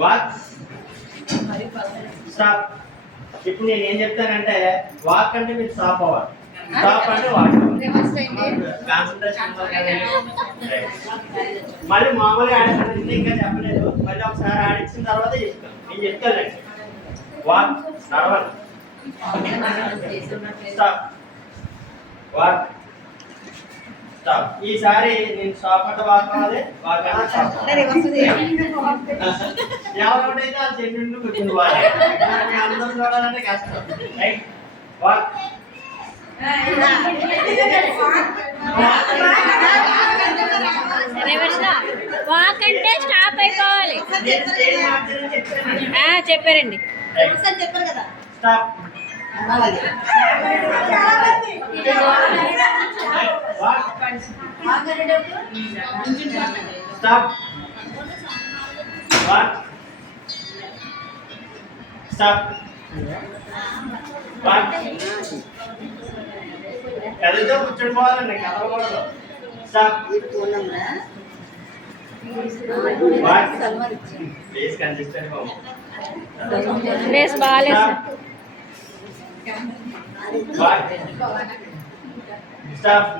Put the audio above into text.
Walk stop. ఇప్పుడు నేను ఏం చెప్తానంటే వాక్ అంటే మీరు స్టాప్ అవ్వాలి, స్టాప్ అంటే వాక్. కాన్సంట్రేషన్ మళ్ళీ మామూలుగా ఆడించండి, ఇంకా చెప్పలేదు. మళ్ళీ ఒకసారి ఆడించిన తర్వాత చెప్తాను. నేను చెప్తానండి వాక్ నడవాలి, స్టాప్ వాక్ స్టాప్. ఈసారి నేను స్టాప్ అంటే వాక్ అవ్వాలి, వాక్ అంటే స్టాప్. ఎవరైతే ఆ చెట్టు కూర్చుని అందరూ చూడాలంటే కష్టం. రైట్ వాక్ వాక్ అంటే స్టాప్ అయిపోవాలి. చెప్పారండి. చెప్పారు కదా stop. Stop walk stop walk. కదిలితో కూర్చోపోవాలండి, కదలకూడదు. Stop walk. Please consistent place బాగాలేదు. Walk stop.